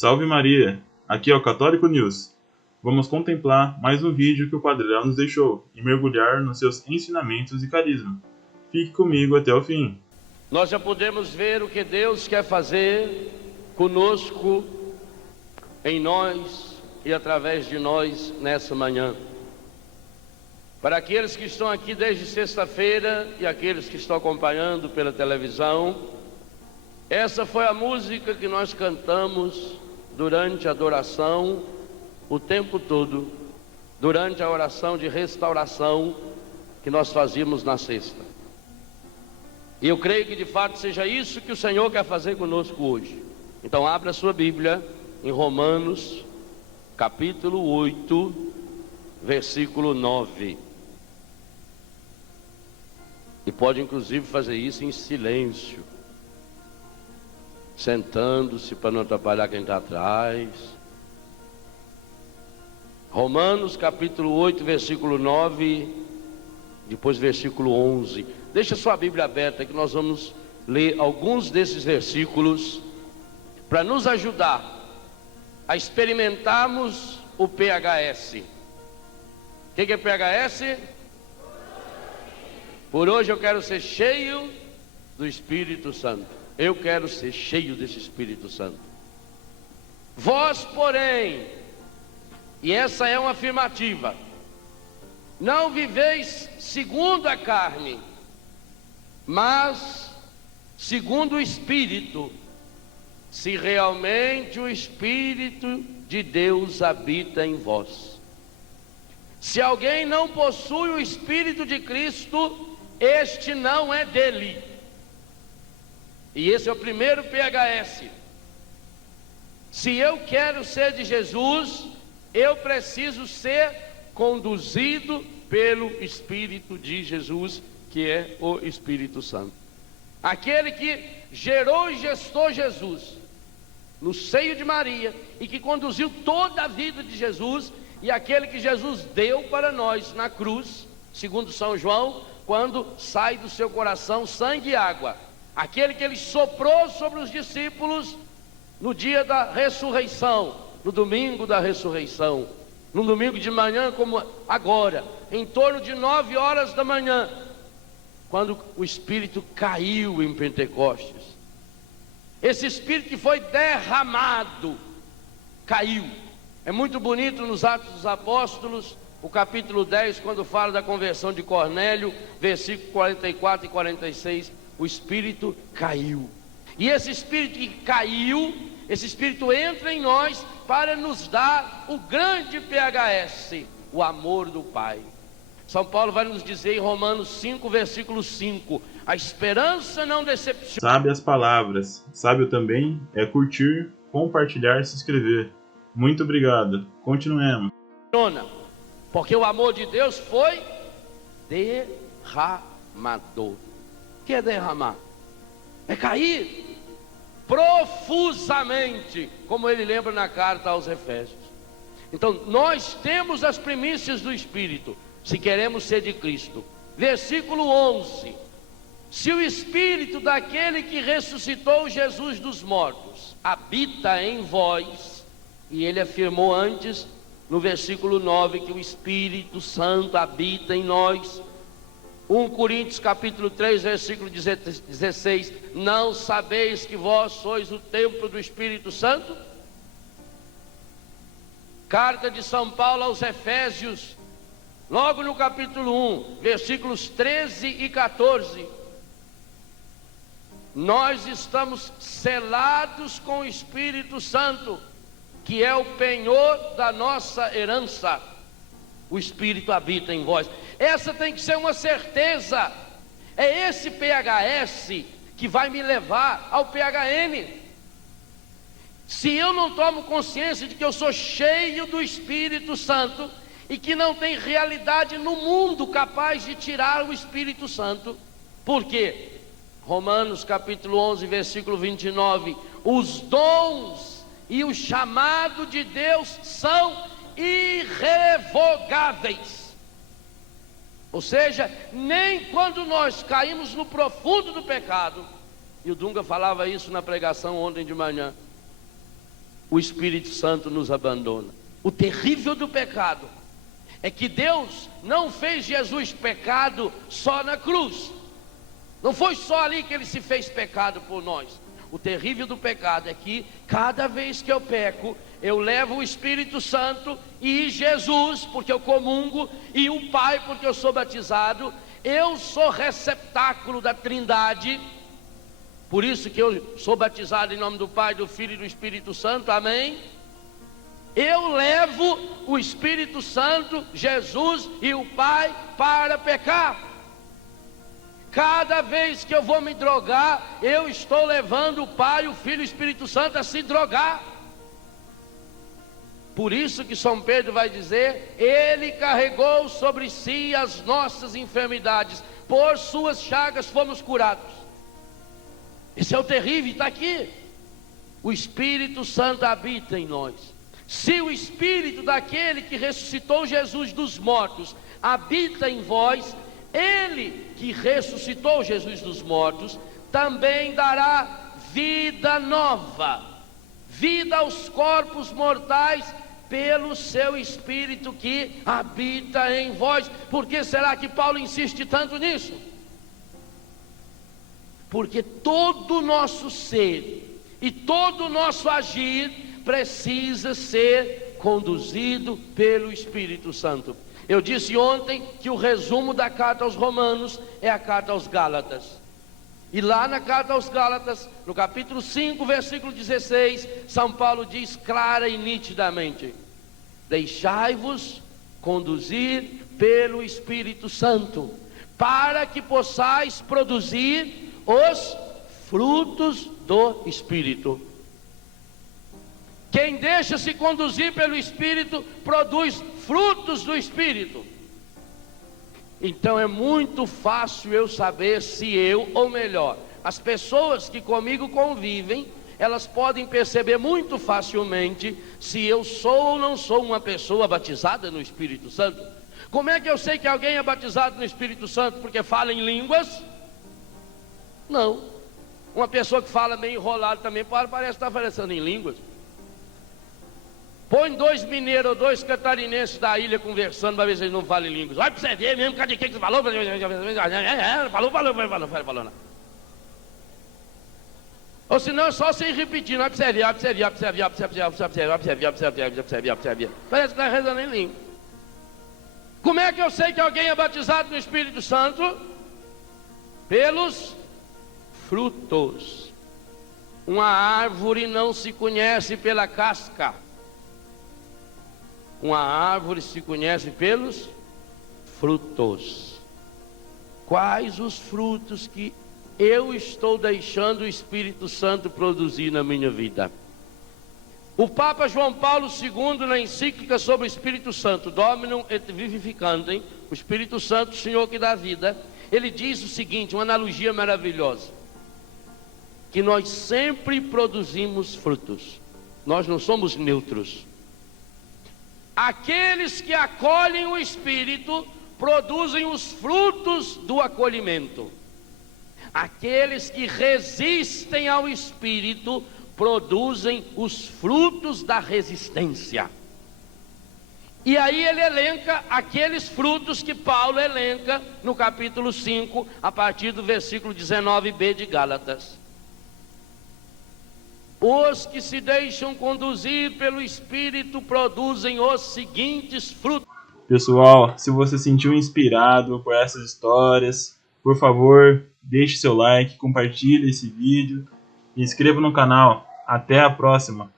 Salve Maria! Aqui é o Católico News. Vamos contemplar mais um vídeo que o Padre Léo nos deixou e mergulhar nos seus ensinamentos e carisma. Fique comigo até o fim. Nós já podemos ver o que Deus quer fazer conosco, em nós e através de nós nessa manhã. Para aqueles que estão aqui desde sexta-feira e aqueles que estão acompanhando pela televisão, essa foi a música que nós cantamos durante a adoração o tempo todo, durante a oração de restauração que nós fazíamos na sexta. E eu creio que de fato seja isso que o Senhor quer fazer conosco hoje. Então abra a sua Bíblia em Romanos, capítulo 8, versículo 9. E pode inclusive fazer isso em silêncio, sentando-se para não atrapalhar quem está atrás. Romanos capítulo 8, versículo 9, depois versículo 11. Deixa sua Bíblia aberta que nós vamos ler alguns desses versículos para nos ajudar a experimentarmos o PHS. O que é PHS? Por hoje eu quero ser cheio do Espírito Santo. Eu quero ser cheio desse Espírito Santo. Vós, porém, e essa é uma afirmativa, não viveis segundo a carne, mas segundo o Espírito, se realmente o Espírito de Deus habita em vós. Se alguém não possui o Espírito de Cristo, este não é dele. E esse é o primeiro PHS. Se eu quero ser de Jesus, eu preciso ser conduzido pelo Espírito de Jesus, que é o Espírito Santo. Aquele que gerou e gestou Jesus no seio de Maria e que conduziu toda a vida de Jesus, e aquele que Jesus deu para nós na cruz, segundo São João, quando sai do seu coração sangue e água. Aquele que ele soprou sobre os discípulos no dia da ressurreição, no domingo da ressurreição, no domingo de manhã como agora, em torno de 9 horas da manhã, quando o Espírito caiu em Pentecostes. Esse Espírito que foi derramado, caiu. É muito bonito nos Atos dos Apóstolos, o capítulo 10, quando fala da conversão de Cornélio, versículo 44 e 46, o Espírito caiu. E esse Espírito que caiu, esse Espírito entra em nós para nos dar o grande PHS, o amor do Pai. São Paulo vai nos dizer em Romanos 5, versículo 5, a esperança não decepciona. Sabe as palavras, sábio também é curtir, compartilhar e se inscrever. Muito obrigado, continuemos. Porque o amor de Deus foi derramado. O que é derramar? É cair profusamente, como ele lembra na carta aos Efésios. Então nós temos as primícias do Espírito, se queremos ser de Cristo. Versículo 11: se o Espírito daquele que ressuscitou Jesus dos mortos habita em vós, e ele afirmou antes no versículo 9 que o Espírito Santo habita em nós. 1 Coríntios capítulo 3, versículo 16, não sabeis que vós sois o templo do Espírito Santo? Carta de São Paulo aos Efésios, logo no capítulo 1, versículos 13 e 14, nós estamos selados com o Espírito Santo, que é o penhor da nossa herança. O Espírito habita em vós. Essa tem que ser uma certeza. É esse PHS que vai me levar ao PHN. Se eu não tomo consciência de que eu sou cheio do Espírito Santo e que não tem realidade no mundo capaz de tirar o Espírito Santo, por quê? Romanos capítulo 11, versículo 29, os dons e o chamado de Deus são irrevogáveis. Ou seja, nem quando nós caímos no profundo do pecado, e o Dunga falava isso na pregação ontem de manhã, o Espírito Santo nos abandona. O terrível do pecado é que Deus não fez Jesus pecado só na cruz. Não foi só ali que ele se fez pecado por nós. O terrível do pecado é que cada vez que eu peco, eu levo o Espírito Santo e Jesus, porque eu comungo, e o Pai, porque eu sou batizado. Eu sou receptáculo da Trindade. Por isso que eu sou batizado em nome do Pai, do Filho e do Espírito Santo, amém? Eu levo o Espírito Santo, Jesus e o Pai para pecar. Cada vez que eu vou me drogar, eu estou levando o Pai, o Filho e o Espírito Santo a se drogar. Por isso que São Pedro vai dizer: Ele carregou sobre si as nossas enfermidades, por suas chagas fomos curados. Esse é o terrível, está aqui. O Espírito Santo habita em nós. Se o Espírito daquele que ressuscitou Jesus dos mortos habita em vós, Ele que ressuscitou Jesus dos mortos também dará vida nova, vida aos corpos mortais, pelo seu Espírito que habita em vós. Por que será que Paulo insiste tanto nisso? Porque todo o nosso ser e todo o nosso agir precisa ser conduzido pelo Espírito Santo. Eu disse ontem que o resumo da carta aos Romanos é a carta aos Gálatas. E lá na carta aos Gálatas, no capítulo 5, versículo 16, São Paulo diz clara e nitidamente: deixai-vos conduzir pelo Espírito Santo, para que possais produzir os frutos do Espírito. Quem deixa se conduzir pelo Espírito produz frutos do Espírito. Então é muito fácil eu saber se eu, ou melhor, as pessoas que comigo convivem, elas podem perceber muito facilmente se eu sou ou não sou uma pessoa batizada no Espírito Santo. Como é que eu sei que alguém é batizado no Espírito Santo? Porque fala em línguas? Não. Uma pessoa que fala meio enrolado também parece estar falando em línguas. Põe dois mineiros ou dois catarinenses da ilha conversando para ver se eles não falam em línguas. Olha para você ver mesmo, cadê que você falou? Falou não. Ou senão é só sem repetir, não é para você ver, parece que está rezando em língua. Como é que eu sei que alguém é batizado no Espírito Santo? Pelos frutos. Uma árvore não se conhece pela casca. Uma árvore se conhece pelos frutos. Quais os frutos que eu estou deixando o Espírito Santo produzir na minha vida? O Papa João Paulo II, na encíclica sobre o Espírito Santo, Dominum et Vivificandum, o Espírito Santo, o Senhor que dá vida, ele diz o seguinte, uma analogia maravilhosa: que nós sempre produzimos frutos, nós não somos neutros. Aqueles que acolhem o Espírito produzem os frutos do acolhimento. Aqueles que resistem ao Espírito produzem os frutos da resistência. E aí ele elenca aqueles frutos que Paulo elenca no capítulo 5, a partir do versículo 19b de Gálatas. Os que se deixam conduzir pelo Espírito produzem os seguintes frutos. Pessoal, se você se sentiu inspirado por essas histórias, por favor, deixe seu like, compartilhe esse vídeo e inscreva no canal. Até a próxima!